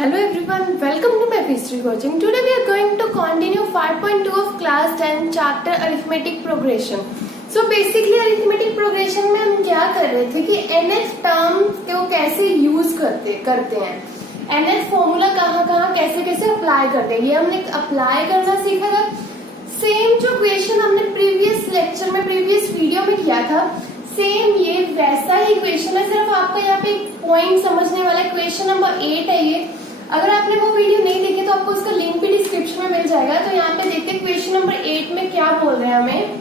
Hello everyone, welcome to my history coaching. Today we are going to continue 5.2 of class 10 chapter arithmetic progression. So basically arithmetic progression में हम क्या कर रहे थे कि nth term को कैसे यूज करते हैं, nth फॉर्मूला कहाँ कैसे अप्लाई करते हैं, ये हमने अप्लाई करना सीखा था. सेम जो क्वेश्चन हमने प्रीवियस लेक्चर में प्रीवियस वीडियो में किया था, सेम ये वैसा ही क्वेश्चन है, सिर्फ आपको यहाँ पे पॉइंट समझने वाला है. क्वेश्चन नंबर 8 है ये. अगर आपने वो वीडियो नहीं देखी तो आपको उसका लिंक भी डिस्क्रिप्शन में मिल जाएगा. तो यहाँ पे देखते हैं क्वेश्चन नंबर 8 में क्या बोल रहे हैं हमें.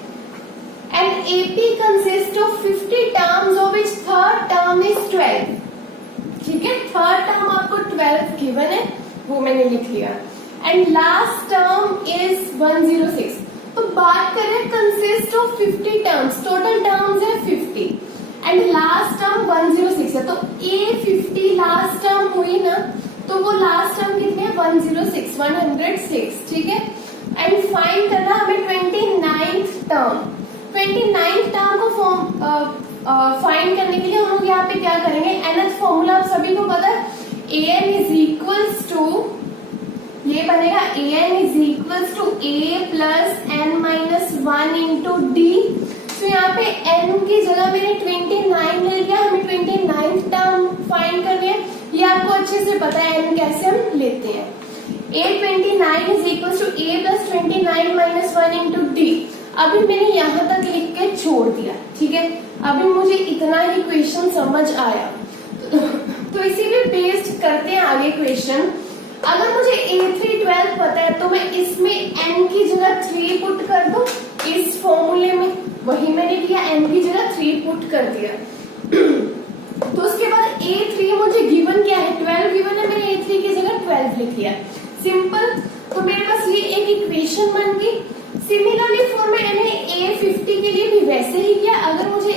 An AP consist of 50 terms of which third term is 12. ठीक है, थर्ड टर्म आपको 12 गिवन है, वो मैंने लिख लिया. And last term is 106. तो बात करें consist of 50 terms, total terms है 50 एंड लास्ट टर्म 106 है. तो ए 50 लास्ट टर्म हुई ना, तो वो लास्ट टर्म कितने है 106. ठीक है. एंड फाइंड करना हमें 29th टर्म. 29th टर्म को फाइंड करने के लिए हम लोग यहाँ पे क्या करेंगे, nth फॉर्मूला आप सभी को पता है, an इज इक्वल्स टू, ये बनेगा an is equals to a plus n minus 1 into d. तो यहाँ पे n की जगह मैंने 29 ले लिया, हमें 29th टर्म फाइंड करनी है. ये आपको अच्छे से पता है n कैसे हम लेते हैं. a29 is equal to a plus 29 minus 1 into d. अभी मैंने यहाँ तक लिख के छोड़ दिया. ठीक है, अभी मुझे इतना ही क्वेश्चन समझ आया, तो इसी पे बेस्ड करते हैं आगे क्वेश्चन. अगर मुझे a3 12 पता है तो मैं इसमें n की जगह 3 पुट कर दूं. इस फॉर्मूले में वही मैंने किया, n की जगह 3 पुट कर दिया. तो उसके बाद a3 मुझे गिवन क्या है, 12 गिवन है, मैंने a3 की जगह 12 लिख लिया. सिंपल. तो मेरे पास ये एक इक्वेशन बन गई. सिमिलरली फॉर मैंने a50 के लिए भी वैसे ही किया. अगर मुझे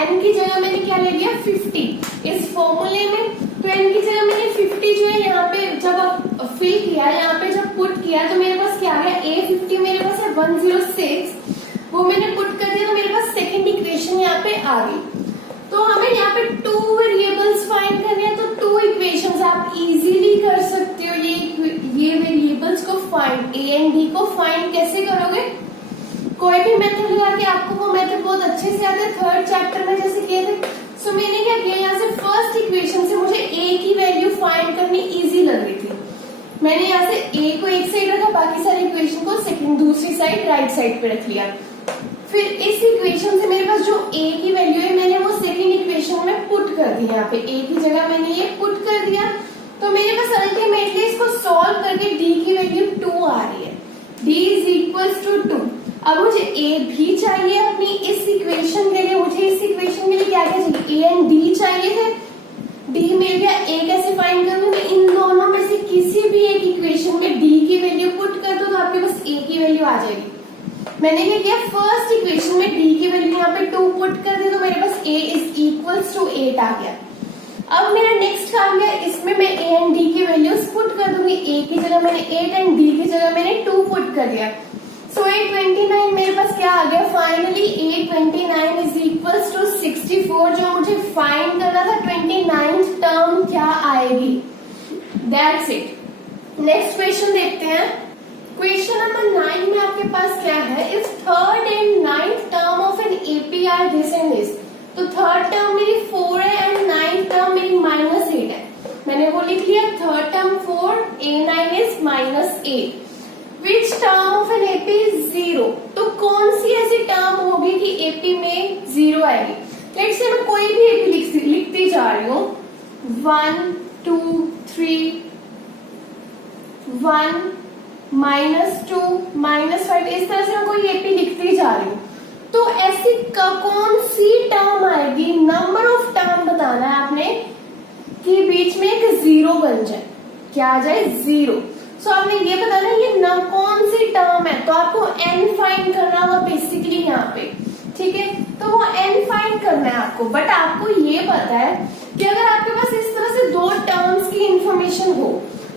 n की जगह मैंने क्या ले लिया 50 इस फॉर्मूले में, तो n की जगह मैंने 50 जो है यहाँ पे जब फिल किया, यहाँ पे जब पुट किया तो मेरे पास क्या आ गया, a50 मेरे पास है 106, वो मैंने पुट कर दिया तो मेरे पास सेकेंड इक्वेशन यहाँ पे आ गई. तो हमें यहाँ पे 2 वेरिएबल्स फाइंड करने हैं, तो 2 इक्वेशंस आप इजीली कर सकते हो. ये वेरिएबल्स को फाइंड, a एंड d को फाइंड कैसे करोगे, कोई भी मेथड लगा के, आपको वो मेथड बहुत अच्छे से आता है, थर्ड चैप्टर में जैसे किए थे. सो मैंने क्या किया, यहाँ से फर्स्ट इक्वेशन से मुझे a की वैल्यू फाइंड करनी इजी लग रही थी. मैंने यहाँ से a को एक साइड रखा, बाकी सारे इक्वेशन को सेकंड दूसरी साइड राइट साइड पे रख लिया. फिर इस इक्वेशन से मेरे पास जो a की वैल्यू है मैंने वो सेकंड इक्वेशन में पुट कर दी. यहाँ पे a की जगह मैंने ये पुट कर दिया. तो मेरे पास अल्टीमेटली इसको सॉल्व करके d की वैल्यू 2 आ रही है. d is equals to 2. अब मुझे a भी चाहिए अपनी इस इक्वेशन के लिए. मुझे इस इक्वेशन के लिए क्या क्या चाहिए, a एंड d चाहिए थे. d मिल गया. a कैसे फाइंड करूँ, मैं इन दोनों में से किसी भी एक इक्वेशन में d की वैल्यू पुट कर दो तो आपके पास a की वैल्यू आ जाएगी. मैंने क्या किया, फर्स्ट इक्वेशन में d की वैल्यू यहाँ पे 2 पुट कर दी तो मेरे पास a इज इक्वल्स टू 8 आ गया. अब मेरा नेक्स्ट काम गया, इसमें मैं a एंड d की वैल्यूज पुट कर दूंगी. a की जगह मैंने 8 एंड d की जगह मैंने 2 पुट कर दिया. सो 829 मेरे पास क्या आ गया, फाइनली 829 इज इक्वल्स टू 64. जो मुझे फाइंड करना था 29th टर्म क्या आएगी. That's it. नेक्स्ट क्वेश्चन देखते हैं. क्वेश्चन नंबर 9 में आपके पास क्या है, if third and 9th term of an AP are this and this. तो थर्ड टर्म मेरी 4 है एंड 9th टर्म मेरी -8 है. मैंने वो लिख लिया, third term 4, a9 is -8. Which term of an AP is 0. तो कौन सी ऐसी टर्म होगी कि एपी में 0 आएगी. लेट्स से मैं कोई भी एपी लिखती जा रही हूँ, 1 2 3 1 -2 -5, इस तरह से मैं कोई एपी लिखती जा रही हूँ. तो ऐसी कौन सी टर्म आएगी, नंबर ऑफ टर्म बताना है आपने कि बीच में एक 0 बन जाए. क्या आ जाए, 0. सो आपने ये बताना है ये कौन सी टर्म है. तो आपको n फाइंड करना होगा बेसिकली यहाँ पे. ठीक है, तो वो n फाइंड करना है आपको. बट आपको ये पता है कि अगर आपके पास इस तरह से 2 टर्म्स की इंफॉर्मेशन हो,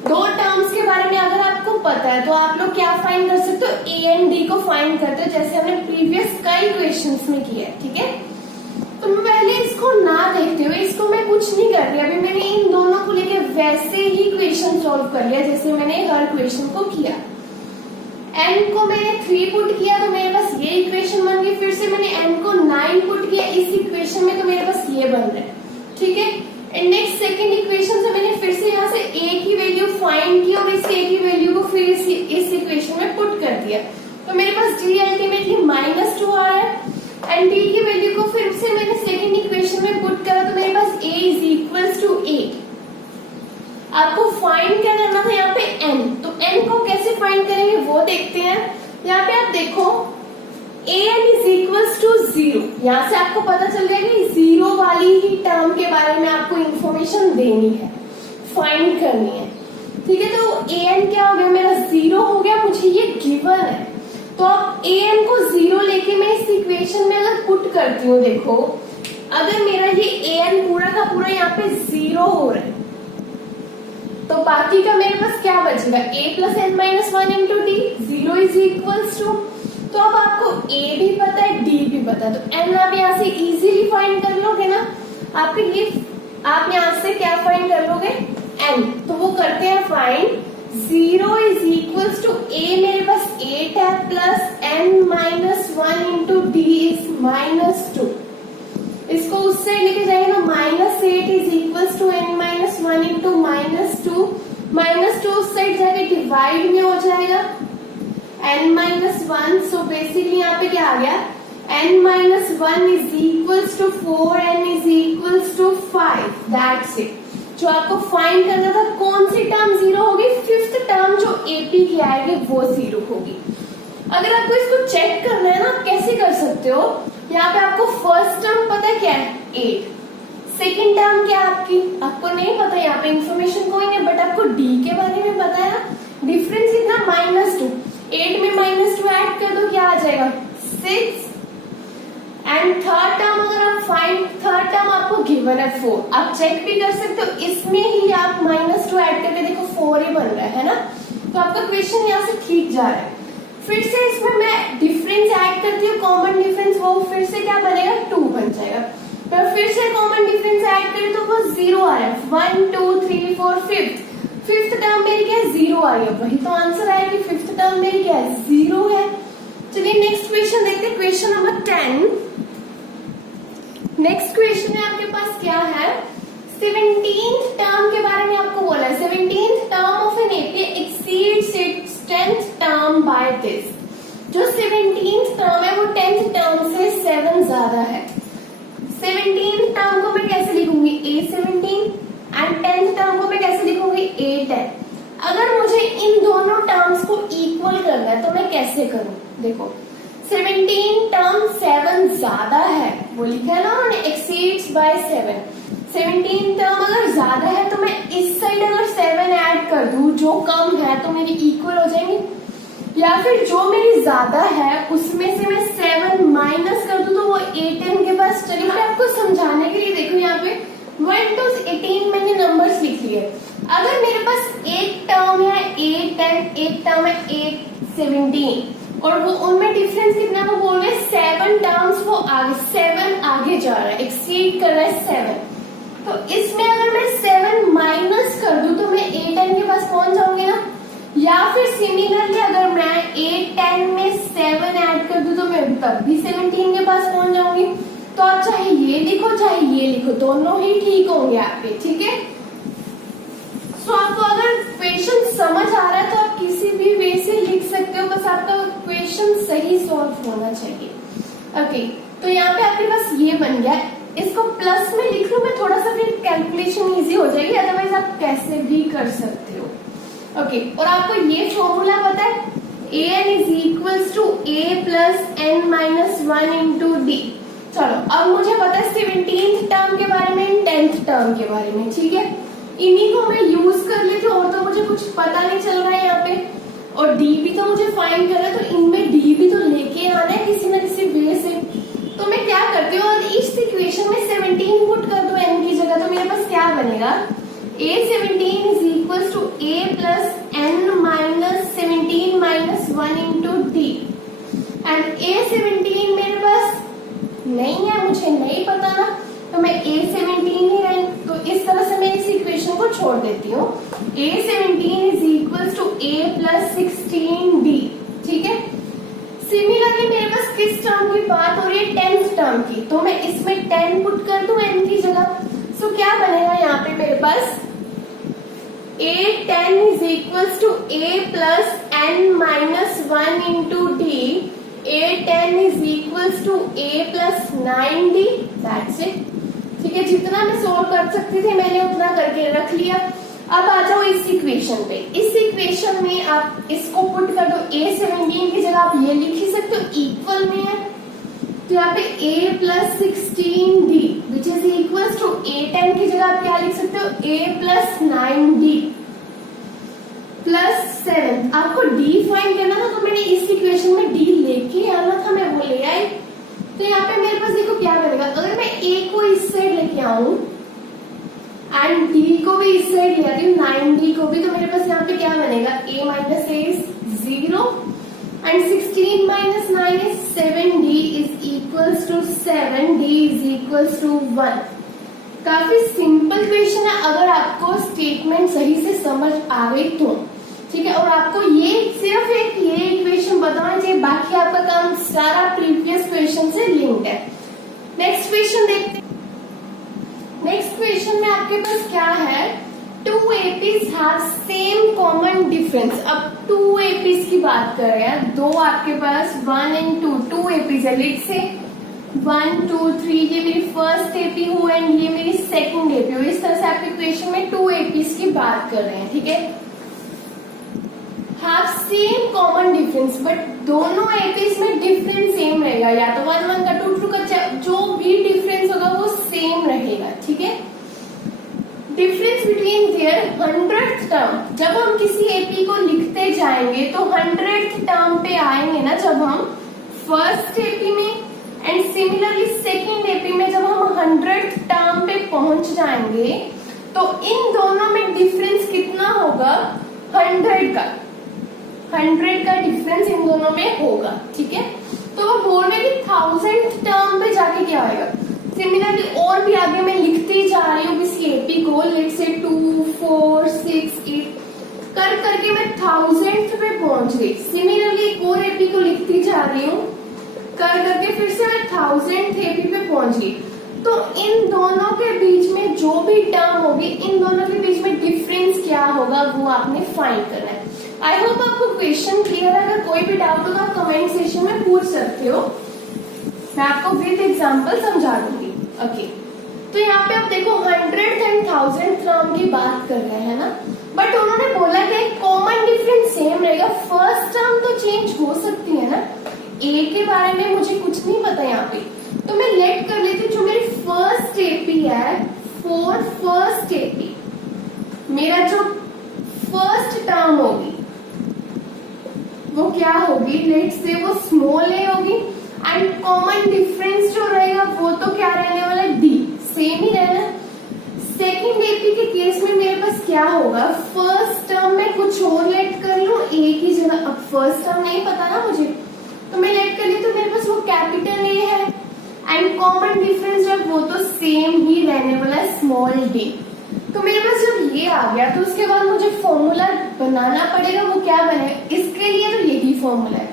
2 टर्म्स के बारे में अगर आपको पता है, तो आप लोग क्या फाइंड कर सकते हो, a एंड d को फाइंड करते हो, जैसे हमने प्रीवियस कई क्वेश्चंस में किया है. ठीक है, तो मैं पहले इसको ना देखते हुए, इसको मैं कुछ नहीं कर रही, अभी मैंने इन दोनों को लेके वैसे ही क्वेश्चन सॉल्व कर लिया जैसे मैंने हर क्वेश्चन को किया। n को मैंने 3 पुट किया तो मेरे पास ये इक्वेशन बन गई। फिर से मैंने n को 9 पुट किया इस इक्वेशन में तो मेरे पास ये बन रहा है, ठीक है। एंड नेक्स्ट सेकंड इक्वेशन से मैंने फिर से यहाँ से a की वैल्यू फाइंड की और इस a की वैल्यू को फिर इस इक्वेशन में पुट कर दिया तो मेरे पास d अल्टीमेटली -2 आया। एंड d की वैल्यू को फिर से मैंने सेकंड इक्वेशन में पुट करा तो मेरे पास a इज इक्वल्स टू 8। आपको फाइंड क्या करना था यहाँ पे n, तो n को कैसे फाइंड करेंगे वो देखते हैं। यहाँ पे आप देखो an इज इक्वल्स टू 0, यहाँ से आपको पता चल गया कि 0 वाली ही टर्म के बारे में आपको इंफॉर्मेशन देनी है, फाइंड करनी है, ठीक है। तो an क्या हो गया मेरा 0 हो गया, मुझे ये गिवन है। तो अब an को 0 लेके मैं इस इक्वेशन में अगर पुट करती हूँ, देखो अगर मेरा ये an पूरा का पूरा यहाँ पे 0 हो रहा है तो बाकी का मेरे पास क्या बचेगा, a plus n minus 1 into d, 0 is equals to. तो अब आपको a भी पता है d भी पता है तो n आप यहाँ से इजीली फाइंड कर लोगे ना। आपके लिए आप यहाँ से क्या फाइंड कर लोगे n, तो वो करते हैं find. 0 is equals to a मेरे पास 8 है plus n minus 1 into d is -2। इसको उस साइड लेके जाएंगे ना, -8 is equals to n minus 1 into -2, -2 उस साइड जाके डिवाइड में हो जाएगा n माइनस 1। सो बेसिकली यहाँ पे क्या आ गया, n minus 1 is equals to 4n is equals to 5। That's it. जो आपको फाइंड करना था कौन सी टर्म 0 होगी, फिफ्थ टर्म जो एपी की आएगी वो 0 होगी। अगर आपको इसको चेक करना है ना, आप कैसे कर सकते हो, यहाँ पे आपको फर्स्ट टर्म पता है क्या है 8, सेकंड टर्म क्या है आपकी, आपको नहीं पता, यहाँ पे इंफॉर्मेशन कोई नहीं, बट आपको डी के बारे में पता है ना। डिफरेंस कितना -2, 8 में -2 ऐड कर दो क्या आ जाएगा 6। एंड थर्ड टर्म अगर आप फाइंड, थर्ड टर्म आपको गिवन है 4, आप चेक भी कर सकते हो, इसमें ही आप -2 ऐड करके देखो 4 ही बन रहा है ना। तो आपका क्वेश्चन यहाँ से ठीक जा रहा है। फिर से इसमें मैं डिफरेंस ऐड करती हूँ, कॉमन डिफरेंस, वो फिर से क्या बनेगा 2 बन जाएगा। पर फिर से कॉमन डिफरेंस ऐड करें तो वो 0 आ रहा है, 1 2 3 4 फिफ्थ टर्म मेरी क्या है 0 आ रही है, वही तो आंसर आएगी। फिफ्थ टर्म मेरी क्या है 0 है। चलिए नेक्स्ट क्वेश्चन देखते हैं, क्वेश्चन नंबर 10। नेक्स्ट क्वेश्चन है आपके पास क्या है, 17th टर्म के बारे में आपको बोला है। 17th term of an AP exceeds its 10th term by this. जो 17th टर्म है वो 10th टर्म से 7 ज्यादा है। 17th टर्म को मैं कैसे लिखूंगी A17 एंड 10th टर्म को मैं कैसे लिखूंगी A10। अगर मुझे इन दोनों टर्म्स को इक्वल करना है तो मैं कैसे करूं, देखो 17 टर्म 7 ज्यादा है, वो लिखा है ना उन्होंने एक्सीड्स बाय 7। 17 टर्म अगर ज्यादा है तो मैं इस साइड अगर 7 ऐड कर दूं जो कम है तो मेरी इक्वल हो जाएंगे, या फिर जो मेरी ज्यादा है उसमें से मैं 7 माइनस कर दूं तो वो A10 के पास चली। मैं आपको समझाने के लिए देखो यहाँ पे 1 to 18 मैंने नंबर्स लिख लिए। अगर मेरे पास एक टर्म है A10, एक टर्म है A17 और वो उनमें डिफरेंस कितना, वो बोल रहे 7 टर्म्स, वो आगे 7 आगे जा रहा है, एक्सीड कर रहा है 7। तो इसमें अगर मैं 7 माइनस कर दूं तो मैं A10 के पास पहुंच जाऊंगी ना, या फिर सिमिलरली अगर मैं A10 में 7 ऐड कर दूं तो मैं तब भी 17 के पास पहुंच जाऊंगी। तो आप चाहे ये लिखो चाहे ये लिखो, दोनों ही ठीक होंगे आपके, ठीक है। सो आपको अगर क्वेश्चन समझ आ रहा है तो आप किसी भी वे से लिख सकते हो, बस आपका क्वेश्चन सही सॉल्व होना चाहिए। ओके, तो यहाँ पे आपके पास ये बन गया, इसको प्लस में लिख लूं मैं, थोड़ा सा फिर कैलकुलेशन इजी हो जाएगी, अदरवाइज आप कैसे भी कर सकते हो। ओके, और आपको ये फॉर्मूला पता है an is equals to a plus n minus 1 into d. चलो अब मुझे पता है 17th टर्म के बारे में, 10th टर्म के बारे में, ठीक है। इन्हीं को मैं यूज कर लेती हूँ, और तो मुझे कुछ पता नहीं चल रहा है यहाँ पे, और डी भी तो मुझे फाइंड करना है, तो इनमें डी भी तो लेके आना है किसी न किसी वे से। तो मैं क्या करती हूँ, इस इक्वेशन में 17 पुट कर दो n की जगह, तो मेरे पास क्या बनेगा A17 is equal to a plus n minus 17 minus 1 into डी। एंड A17 मेरे पास नहीं है, मुझे नहीं पता ना, तो मैं A17 ही रहे, तो इस तरह से मैं इस इक्वेशन को छोड़ देती हूँ। A17 is equal to A plus 16D, ठीक है। सिमिलरली मेरे पास किस टर्म की बात हो रही है, 10th टर्म की, तो मैं इसमें 10 पुट कर दूं n की जगह। सो क्या बनेगा यहाँ पे मेरे पास A10 is equal to A plus n minus 1 into D। A10 is equal to A plus 9D, that's it, ठीक है। जितना मैं सोल्व कर सकती थी मैंने उतना करके रख लिया। अब आ जाओ इस इक्वेशन पे। इस इक्वेशन में आप इसको पुट कर दो, A17 की जगह आप ये लिख ही सकते हो, इक्वल में है, तो यहाँ पे A plus 16D which is equal to A10 की जगह आप क्या लिख सकते हो, A प्लस 9D प्लस 7। आपको D फाइंड करना था, तो मैंने इस इक्वेशन में D लेके आना था, मैं वो ले आई। तो यहाँ पे मेरे पास देखो क्या बनेगा, अगर मैं A को इस साइड लेके आऊं एंड D को भी इस साइड ले आती हूँ, 9D को भी, तो मेरे पास यहाँ पे क्या बनेगा, A minus A is 0 and 16 minus 9 is 7D is equals to 7D is equals to 1। काफी सिंपल क्वेश्चन है अगर आपको स्टेटमेंट सही से समझ आ गई तो, ठीक है। और आपको ये सिर्फ एक ये इक्वेशन बताना चाहिए, बाकी आपका काम सारा प्रीवियस क्वेश्चन से लिंक्ड है। नेक्स्ट क्वेश्चन देखते हैं। नेक्स्ट क्वेश्चन में आपके पास क्या है, 2 APs have same common difference। अब 2 APs की बात कर रहे हैं, दो आपके पास 1 and 2 APs है। लेट्स से 1 2 3 ये मेरी फर्स्ट AP हो एंड ये मेरी सेकंड AP हो। इस तरह से आप इक्वेशन में 2 APs की बात कर रहे हैं, ठीक है। have same common difference, but दोनों APs में डिफरेंस सेम रहेगा, या तो 1 1 का 2 2 का, जो भी डिफरेंस होगा वो सेम रहेगा, ठीक है। Difference between their 100th term, जब हम किसी AP को लिखते जाएंगे तो 100th टर्म पे आएंगे ना, जब हम फर्स्ट AP में, एंड सिमिलरली सेकेंड AP में जब हम 100th टर्म पे पहुंच जाएंगे तो इन दोनों में डिफरेंस कितना होगा, 100 का डिफरेंस इन दोनों में होगा, ठीक है। तो वो बोल रहे कि 1000th टर्म पे जाके क्या आएगा। सिमिलरली और भी आगे मैं लिखती जा रही हूँ किसी एपी को, लेट्स से 2 4 6 8 कर करके मैं 1000th पे पहुंच गई। सिमिलरली एक और एपी को लिखती जा रही हूँ, कर करके फिर से मैं 1000th एपी पे पहुंच गई। तो इन दोनों के बीच में जो भी टर्म होगी, इन दोनों के बीच में डिफरेंस क्या होगा वो आपने फाइंड करना है। आई होप आपको क्वेश्चन क्लियर है। अगर कोई भी डाउट हो तो आप कमेंट सेक्शन में पूछ सकते हो, मैं आपको विद एग्जांपल समझा दूंगी। ओके, तो यहाँ पे आप देखो 100th एंड 1000th टर्म की बात कर रहे हैं ना, बट उन्होंने बोला कि कॉमन डिफरेंस सेम रहेगा। फर्स्ट टर्म तो चेंज हो सकती है ना, ए के बारे में मुझे कुछ नहीं पता यहाँ पे, तो मैं लेट कर लेती हूँ जो मेरी फर्स्ट एपी है, फॉर फर्स्ट एपी मेरा जो फर्स्ट टर्म होगी वो क्या होगी, लेट्स से वो स्मॉल ए होगी, एंड कॉमन डिफरेंस जो रहेगा वो तो क्या रहने वाला है, डी, सेम ही रहना। सेकेंड एपी के केस में मेरे पास क्या होगा, फर्स्ट टर्म में कुछ और लेट कर लूं ए की जगह। अब फर्स्ट टर्म नहीं पता ना मुझे, तो मैं लेट कर ली, तो मेरे पास वो कैपिटल ए है, एंड कॉमन डिफरेंस जो वो तो सेम ही रहने वाला है, स्मॉल डी। तो मेरे पास जब ये आ गया तो उसके बाद मुझे फॉर्मूला बनाना पड़ेगा, वो क्या बनेगा, इसके लिए तो यही फॉर्मूला है।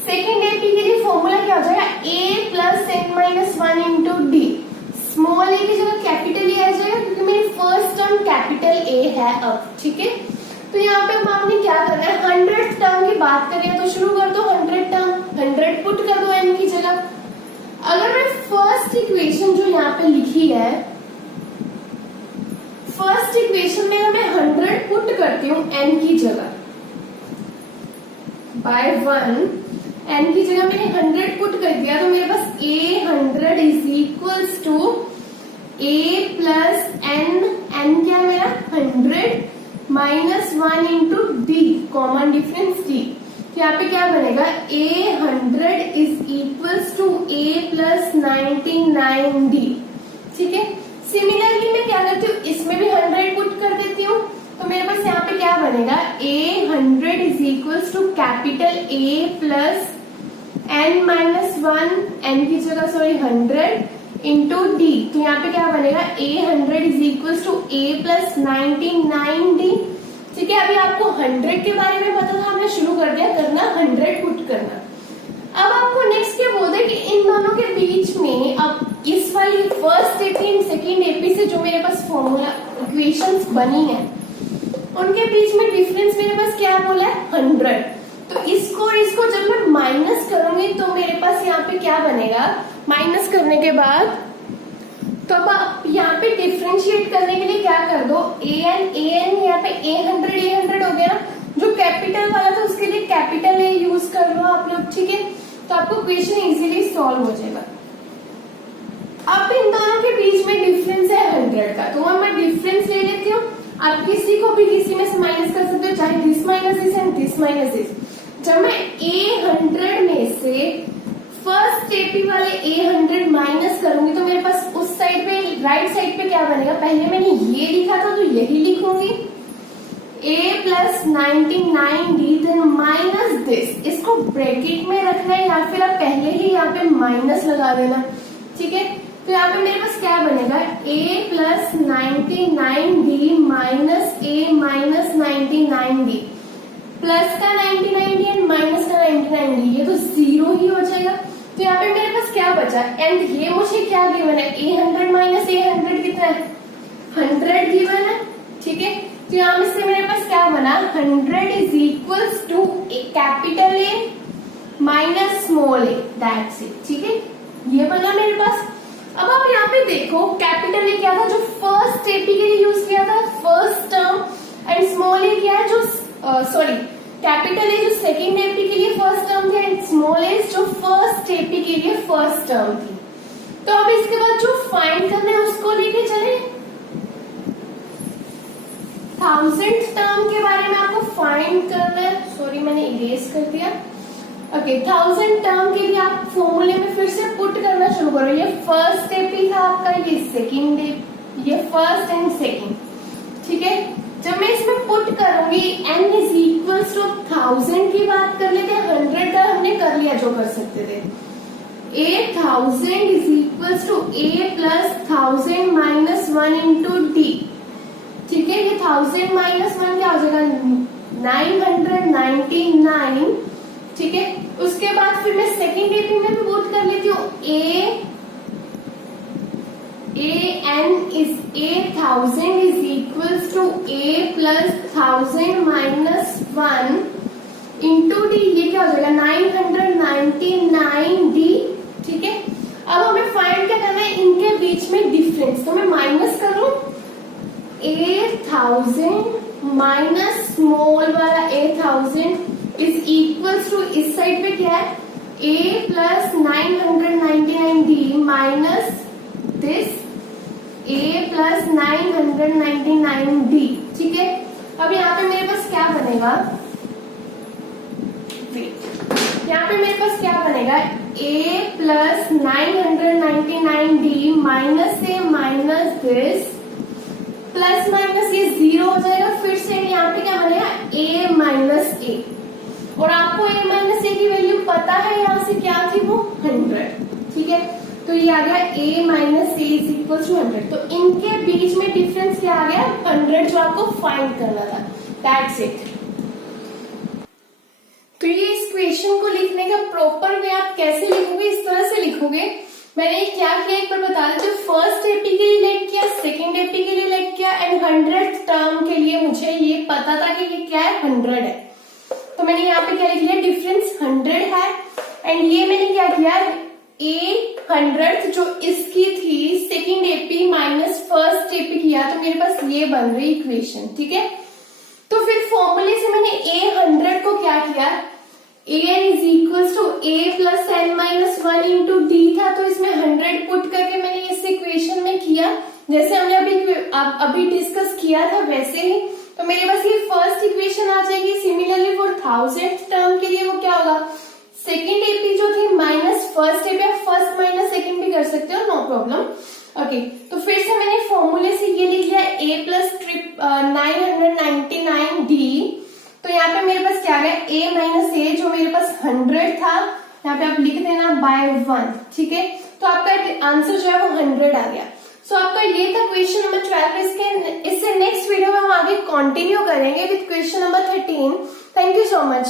सेकेंड एपी के लिए फॉर्मूला क्या हो जाएगा, a plus n minus 1 into d. Small a की जगह कैपिटल ए आ जाएगा क्योंकि मेरी फर्स्ट टर्म कैपिटल ए है अब, ठीक है। तो यहाँ पे हमने क्या करना है, 100th टर्म की बात करें तो शुरू कर दो 100 टर्म, 100 पुट कर दो n की जगह। अगर मैं फर्स्ट इक्वेशन जो यहाँ पे लिखी है, फर्स्ट इक्वेशन में मैं 100 पुट करती हूँ n की जगह, बाय 1 n की जगह मैंने 100 पुट कर दिया, तो मेरे पास a100 is equals to a plus n क्या है मेरा 100 minus 1 into d, common difference d. यहाँ पे क्या बनेगा, a100 is equals to a plus 99d, ठीक है। सिमिलरली मैं क्या करती हूँ, इसमें भी 100 पुट कर देती हूँ, तो मेरे पास यहाँ पे क्या बनेगा, a100 is equals to capital A plus n minus 1, n की जगह सॉरी 100 इंटू डी। तो यहाँ पे क्या बनेगा, A100 is equal to A plus 99D। ठीक है, अभी आपको 100 के बारे में पता था, हमने शुरू कर दिया करना 100 पुट करना। अब आपको नेक्स्ट क्या बोलते हैं कि इन दोनों के बीच में अब इस वाली first AP and second AP से जो मेरे पास फॉर्मूला इक्वेशंस बनी है उनके बीच में डिफरेंस मेरे पास क्या बोला है, 100। तो इसको और इसको जब मैं माइनस करूंगी तो मेरे पास यहाँ पे क्या बनेगा, माइनस करने के बाद तो अब आप यहाँ पे डिफ्रेंशिएट करने के लिए क्या कर दो, an यहाँ पे A100 हो गया। जो कैपिटल वाला था उसके लिए कैपिटल ए यूज कर लो आप लोग, ठीक है। तो आपको क्वेश्चन इजीली सॉल्व हो जाएगा। अब इन दोनों के बीच में डिफरेंस है 100 का, तो मैं डिफरेंस ले लेती हूँ। आप किसी को भी किसी में से माइनस कर सकते हो, चाहे this minus this and this minus this. जब मैं A100 में से फर्स्ट एपी वाले A100 माइनस करूंगी तो मेरे पास उस साइड पे राइट साइड पे क्या बनेगा, पहले मैंने ये लिखा था तो यही लिखूंगी A plus 99D then minus this. इसको ब्रैकेट में रखना है या फिर आप पहले ही यहाँ पे माइनस लगा देना, ठीक है। तो यहाँ पे मेरे पास क्या बनेगा, A plus 99D minus A minus 99D, plus का 99D एंड माइनस का 99D, ये तो जीरो ही हो जाएगा। तो यहाँ पे मेरे पास क्या बचा, एंड ये मुझे क्या गिवन है, A100 माइनस A100 कितना है, 100 गिवन है, ठीक है। तो यहाँ से मेरे पास क्या बना, 100 is equals to capital A minus small a, that's it, ठीक है। ये बना मेरे पास। अब आप यहाँ पे देखो कैपिटल ए क्या था जो फर्स्ट एपी के लिए यूज किया था, फर्स्ट टर्म, एंड स्मॉल ए क्या है जो सॉरी कैपिटल ए जो सेकेंड एपी के लिए फर्स्ट टर्म थी एंड स्मॉल ए जो फर्स्ट एपी के लिए फर्स्ट टर्म थी। तो अब इसके बाद जो फाइंड करना है उसको लेके चले। 1000th टर्म के बारे में आपको फाइंड करना है, सॉरी मैंने इरेज कर दिया। ओके 1000 टर्म के लिए आप फॉर्मूले में फिर से पुट करना शुरू करो। ये फर्स्ट एपी था आपका, ये सेकेंड, ये फर्स्ट एंड सेकेंड, ठीक है। जब मैं इसमें पुट करूंगी n इज इक्वल टू 1000 की बात कर लेते हैं, 100 का हमने कर लिया जो कर सकते थे। A1000 is equal to A plus 1000 minus 1 into D, ठीक है। ये 1000 माइनस 1 क्या हो जाएगा, 999, ठीक है। उसके बाद फिर मैं सेकेंड एपी में भी पुट कर लेती हूँ, an is A1000 is equals to A plus 1000 minus 1 into D, ये क्या हो जाएगा 999D, ठीक है। अब हमें फाइंड क्या करना है, इनके बीच में डिफरेंस। तो मैं माइनस करूं, A1000 माइनस स्मॉल वाला A1000 इज इक्वल्स टू इस साइड पे क्या है, A plus 999D minus this A plus 999D, ठीक है। अब यहाँ पे मेरे पास क्या बनेगा, यहाँ पे मेरे पास क्या बनेगा, A प्लस 999D माइनस से माइनस दिस, प्लस माइनस ये जीरो हो जाएगा, फिर से यहाँ पे क्या बनेगा A माइनस A, और आपको A माइनस A की वैल्यू पता है यहाँ से क्या थी, वो 100, ठीक है। तो ये आ गया A minus A is equal to 100। तो इनके बीच में डिफरेंस क्या आ गया, 100, जो आपको फाइंड करना था, दैट्स इट। तो ये इस क्वेश्चन को लिखने का प्रॉपर वे आप कैसे लिखोगे, इस तरह से लिखोगे। मैंने क्या किया एक बार बता देते, फर्स्ट एपी के लिए लेट किया, सेकेंड एपी के लिए लेट किया, एंड 100th टर्म के लिए मुझे ये पता था कि ये क्या है, 100 है। तो मैंने यहाँ पे क्या लिख लिया, डिफरेंस 100 है, एंड ये मैंने क्या किया, A100 जो इसकी थी second AP minus first AP किया, तो मेरे पास ये बन रही इक्वेशन, ठीक है। तो फिर फॉर्मूले से मैंने A100 को क्या किया, an is equal to A plus n minus 1 into D था, तो इसमें 100 पुट करके मैंने इस इक्वेशन में किया, जैसे हमने अभी डिस्कस किया था वैसे ही। तो मेरे पास ये फर्स्ट इक्वेशन आ जाएगी। सिमिलरली फॉर 1000th टर्म के लिए वो क्या होगा, सेकेंड एपी जो थी माइनस फर्स्ट एपी, आप फर्स्ट माइनस सेकेंड भी कर सकते हो, नो प्रॉब्लम। ओके तो फिर से मैंने फॉर्मूले से ये लिख लिया A प्लस 999D। तो यहाँ पे मेरे पास क्या आ गया, A माइनस A जो मेरे पास 100 था, यहाँ पे आप लिख देना बाय 1, ठीक है। तो आपका आंसर जो है वो 100 आ गया। सो आपका ये था क्वेश्चन नंबर 12। इससे नेक्स्ट वीडियो में हम आगे कंटिन्यू करेंगे with question number 13। Thank you so much.